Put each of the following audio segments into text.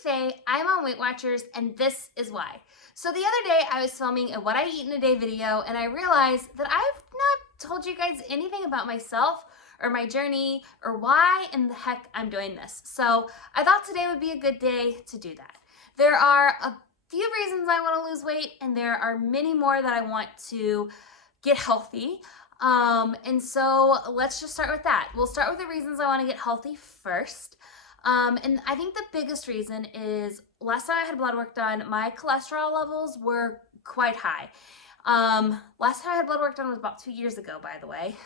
Faye, I'm on Weight Watchers, and this is why. So the other day I was filming a What I Eat in a Day video, and I realized that I've not told you guys anything about myself or my journey or why in the heck I'm doing this. So I thought today would be a good day to do that. There are a few reasons I want to lose weight, and there are many more that I want to get healthy. And so let's just start with that. We'll start with the reasons I want to get healthy first. And I think the biggest reason is last time I had blood work done, my cholesterol levels were quite high. Last time I had blood work done was about 2 years ago, by the way.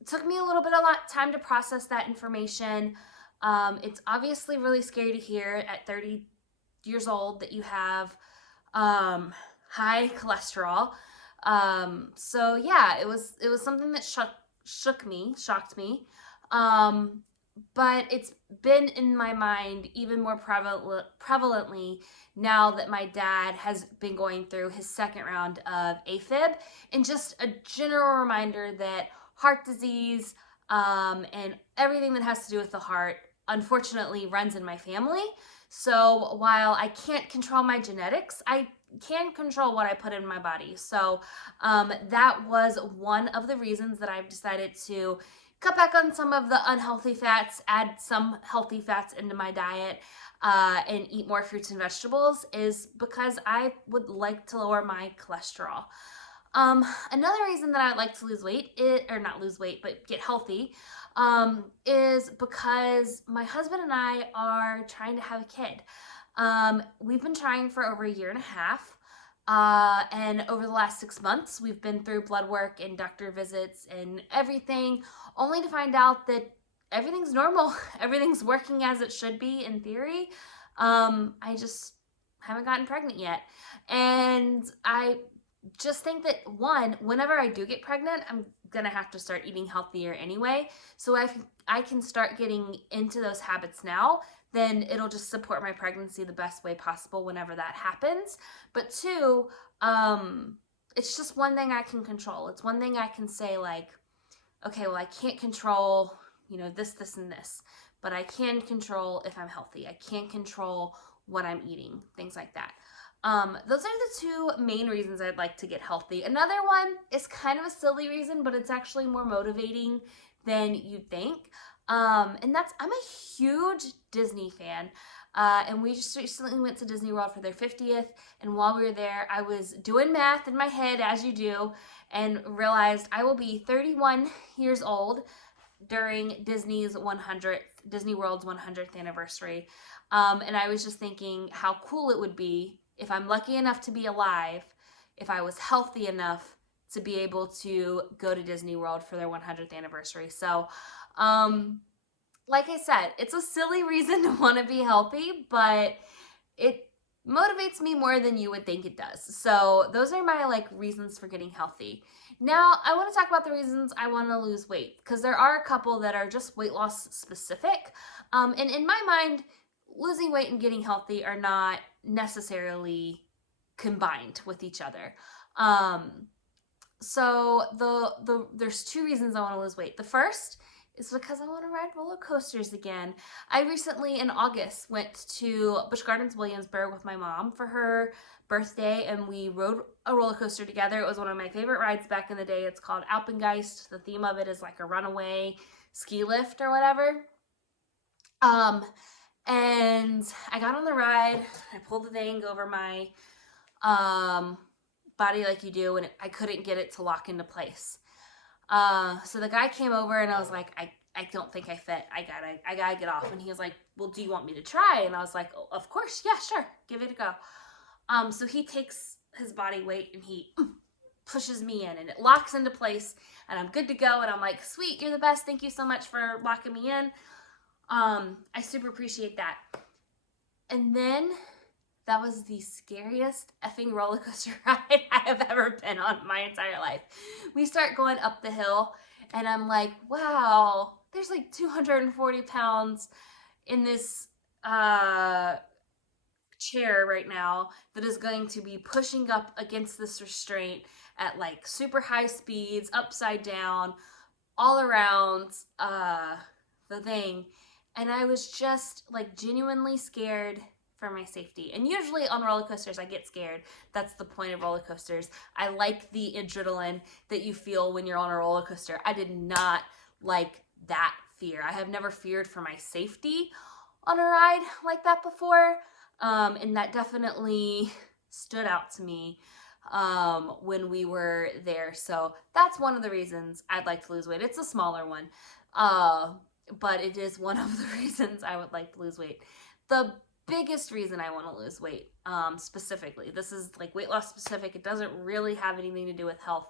It took me a little bit of time to process that information. It's obviously really scary to hear at 30 years old that you have high cholesterol. So yeah, it was something that shocked me. But it's been in my mind even more prevalently now that my dad has been going through his second round of AFib, and just a general reminder that heart disease and everything that has to do with the heart unfortunately runs in my family. So while I can't control my genetics, I can control what I put in my body. So that was one of the reasons that I've decided to cut back on some of the unhealthy fats, add some healthy fats into my diet, and eat more fruits and vegetables, is because I would like to lower my cholesterol. Another reason that I would like to lose weight, or not lose weight, but get healthy, is because my husband and I are trying to have a kid. We've been trying for over 1.5 years. And over the last 6 months, we've been through blood work and doctor visits and everything, only to find out that everything's normal. Everything's working as it should be in theory. I just haven't gotten pregnant yet. And I just think that whenever I do get pregnant, I'm gonna have to start eating healthier anyway. So if I can start getting into those habits now, then it'll just support my pregnancy the best way possible whenever that happens. But two, it's just one thing I can control. It's one thing I can say, like, okay, well, I can't control, this, and this, but I can control if I'm healthy. I can control what I'm eating, things like that. Those are the two main reasons I'd like to get healthy. Another one is kind of a silly reason, but it's actually more motivating than you'd think. And that's, I'm a huge Disney fan. And we just recently went to Disney World for their 50th. And while we were there, I was doing math in my head, as you do, and realized I will be 31 years old during Disney World's 100th anniversary. And I was just thinking how cool it would be if I'm lucky enough to be alive, if I was healthy enough to be able to go to Disney World for their 100th anniversary. So, like I said, it's a silly reason to want to be healthy, but it motivates me more than you would think it does. So those are my reasons for getting healthy. Now I want to talk about the reasons I want to lose weight, because there are a couple that are just weight loss specific. And in my mind, losing weight and getting healthy are not necessarily combined with each other. So there's two reasons I want to lose weight. The first is because I want to ride roller coasters again. I recently, in August, went to Busch Gardens Williamsburg with my mom for her birthday, and we rode a roller coaster together. It was one of my favorite rides back in the day. It's called Alpengeist. The theme of it is like a runaway ski lift or whatever. And I got on the ride. I pulled the thing over my body like you do, and I couldn't get it to lock into place. So the guy came over, and I was like, I don't think I fit. I gotta get off. And he was like, well, do you want me to try? And I was like, oh, of course. Yeah, sure. Give it a go. So he takes his body weight and he pushes me in, and it locks into place, and I'm good to go. And I'm like, sweet, you're the best. Thank you so much for locking me in. I super appreciate that. And then that was the scariest effing roller coaster ride I have ever been on my entire life. We start going up the hill, and I'm like, wow, there's 240 pounds in this chair right now that is going to be pushing up against this restraint at super high speeds, upside down, all around the thing. And I was just like genuinely scared for my safety. And usually on roller coasters, I get scared. That's the point of roller coasters. I like the adrenaline that you feel when you're on a roller coaster. I did not like that fear. I have never feared for my safety on a ride like that before. And that definitely stood out to me when we were there. So that's one of the reasons I'd like to lose weight. It's a smaller one. But it is one of the reasons I would like to lose weight. The biggest reason I want to lose weight, specifically, this is like weight loss specific, it doesn't really have anything to do with health.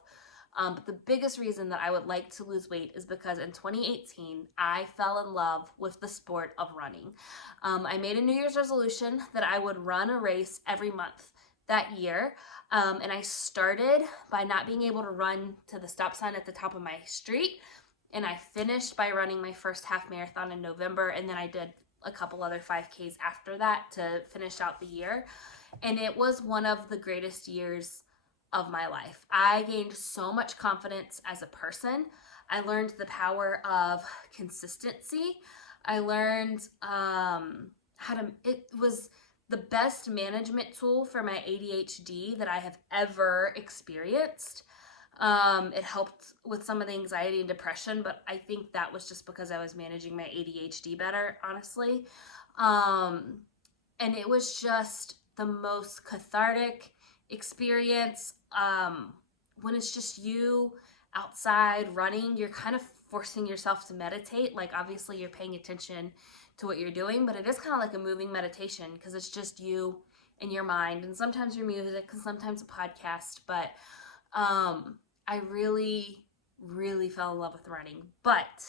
But the biggest reason that I would like to lose weight is because in 2018, I fell in love with the sport of running. I made a New Year's resolution that I would run a race every month that year. And I started by not being able to run to the stop sign at the top of my street. And I finished by running my first half marathon in November. And then I did a couple other 5Ks after that to finish out the year. And it was one of the greatest years of my life. I gained so much confidence as a person. I learned the power of consistency. I learned it was the best management tool for my ADHD that I have ever experienced. It helped with some of the anxiety and depression, but I think that was just because I was managing my ADHD better, honestly. And it was just the most cathartic experience. When it's just you outside running, you're kind of forcing yourself to meditate. Like, obviously you're paying attention to what you're doing, but it is kind of like a moving meditation because it's just you and your mind, and sometimes your music and sometimes a podcast. But I really, really fell in love with running. But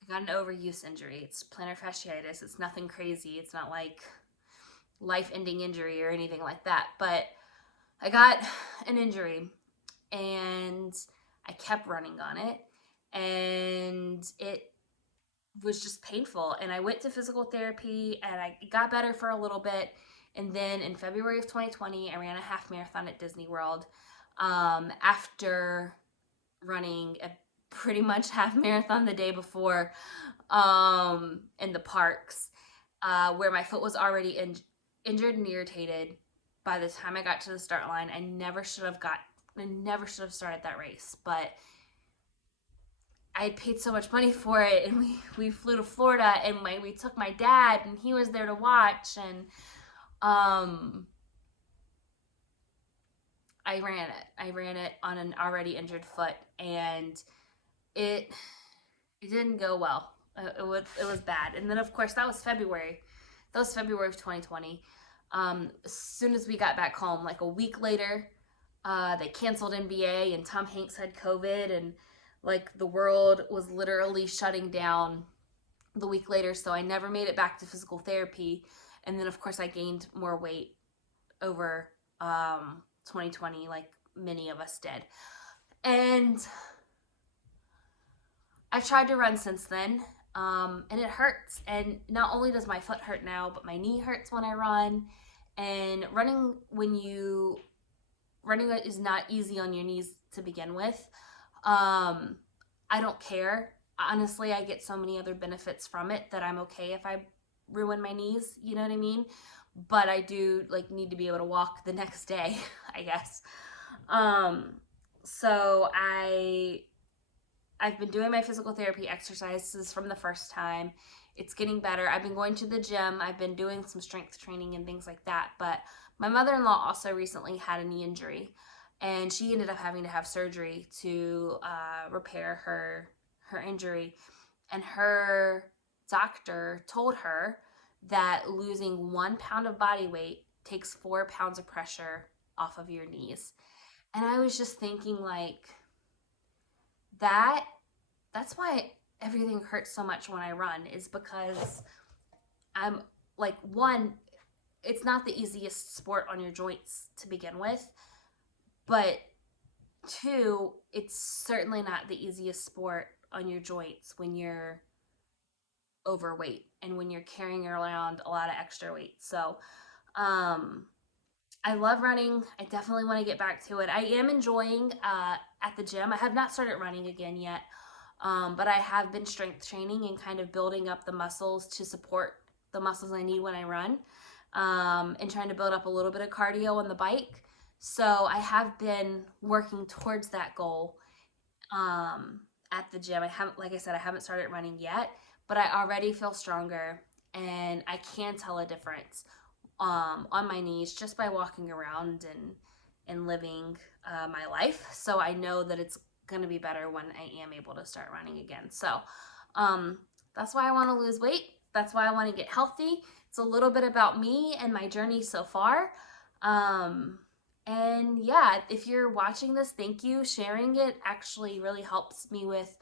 I got an overuse injury. It's plantar fasciitis. It's nothing crazy. It's not like life-ending injury or anything like that. But I got an injury and I kept running on it, and it was just painful. And I went to physical therapy and I got better for a little bit. And then in February of 2020, I ran a half marathon at Disney World. After running a pretty much half marathon the day before in the parks, where my foot was already injured and irritated by the time I got to the start line. I never should have started that race, but I had paid so much money for it, and we flew to Florida, and we took my dad, and he was there to watch, and I ran it on an already injured foot, and it didn't go well. It was bad. And then of course that was February. That was February of 2020. As soon as we got back home, like a week later, they canceled NBA, and Tom Hanks had COVID, and like the world was literally shutting down the week later. So I never made it back to physical therapy. And then of course I gained more weight over 2020, like many of us did. And I've tried to run since then, and it hurts. And not only does my foot hurt now, but my knee hurts when I run. And running is not easy on your knees to begin with. I don't care. Honestly, I get so many other benefits from it that I'm okay if I ruin my knees, you know what I mean? But I do like need to be able to walk the next day, I guess. So I've been doing my physical therapy exercises from the first time. It's getting better. I've been going to the gym. I've been doing some strength training and things like that. But my mother-in-law also recently had a knee injury, and she ended up having to have surgery to repair her injury. And her doctor told her that losing 1 pound of body weight takes 4 pounds of pressure off of your knees. And I was just thinking, like, that's why everything hurts so much when I run, is because I'm like, one, it's not the easiest sport on your joints to begin with, but two, it's certainly not the easiest sport on your joints when you're overweight and when you're carrying around a lot of extra weight. So I love running. I definitely want to get back to it. I am enjoying at the gym. I have not started running again yet. But I have been strength training and kind of building up the muscles to support the muscles I need when I run, and trying to build up a little bit of cardio on the bike. So I have been working towards that goal at the gym. I haven't, like I said, I haven't started running yet, but I already feel stronger, and I can tell a difference on my knees just by walking around and living my life. So I know that it's going to be better when I am able to start running again. So that's why I want to lose weight. That's why I want to get healthy. It's a little bit about me and my journey so far. And yeah, if you're watching this, thank you. Sharing it actually really helps me with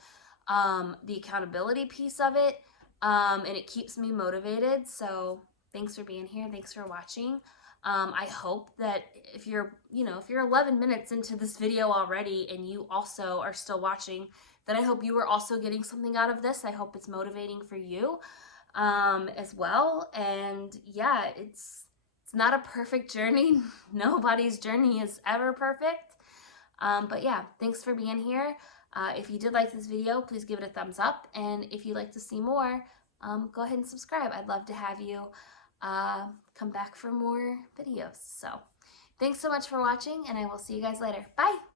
the accountability piece of it, and it keeps me motivated. So thanks for being here. Thanks for watching. I hope that if you're 11 minutes into this video already and you also are still watching, then I hope you are also getting something out of this. I hope it's motivating for you as well. And yeah, it's not a perfect journey. Nobody's journey is ever perfect. But yeah, thanks for being here. If you did like this video, please give it a thumbs up. And if you'd like to see more, go ahead and subscribe. I'd love to have you come back for more videos. So thanks so much for watching, and I will see you guys later. Bye.